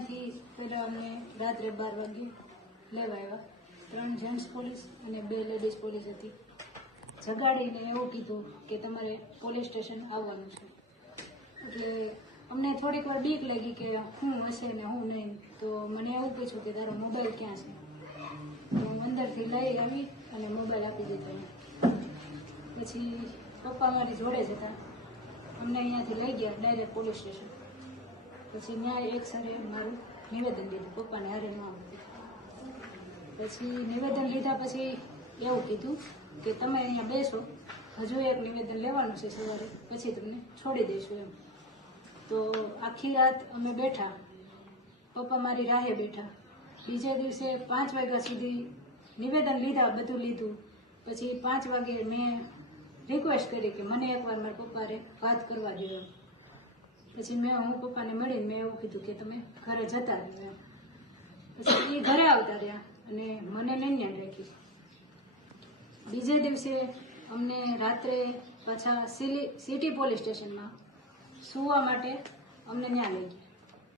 ત્યાંથી પહેલાં અમને રાત્રે બાર વાગે લેવા આવ્યા. ત્રણ જેન્ટ્સ પોલીસ અને બે લેડીઝ પોલીસ હતી. જગાડીને એવું કીધું કે તમારે પોલીસ સ્ટેશન આવવાનું છે. એટલે અમને થોડીક વાર બીક લાગી કે હું હશે ને હું નહીં. તો મને એવું પૂછ્યું કે તારો મોબાઈલ ક્યાં છે? હું અંદરથી લઈ આવી અને મોબાઈલ આપી દીધો પછી પપ્પા મારી જોડે જ હતા. અમને અહીંયાથી લઈ ગયા ડાયરેક્ટ પોલીસ સ્ટેશન પછી ન્યાય એક સરે મારું નિવેદન દીધું, પપ્પાને હારે ન પછી નિવેદન લીધા પછી એવું કીધું કે તમે અહીંયા બેસો, હજુ એક નિવેદન લેવાનું છે સવારે, પછી તમને છોડી દઈશું એમ. તો આખી રાત અમે બેઠા, પપ્પા મારી રાહે બેઠા. બીજે દિવસે પાંચ વાગ્યા સુધી નિવેદન લીધા, બધું લીધું. પછી પાંચ વાગે મેં રિક્વેસ્ટ કરી કે મને એકવાર મારા પપ્પાને વાત કરવા દો પછી મેં હું પપ્પાને મળીને મેં એવું કીધું કે તમે ઘરે જતા રહ્યો પછી એ ઘરે આવતા રહ્યા અને મને નહીં ન્યાન રાખી બીજે દિવસે અમને રાત્રે પાછા સિટી પોલીસ સ્ટેશનમાં સુવા માટે અમને ત્યાં લઈ ગયા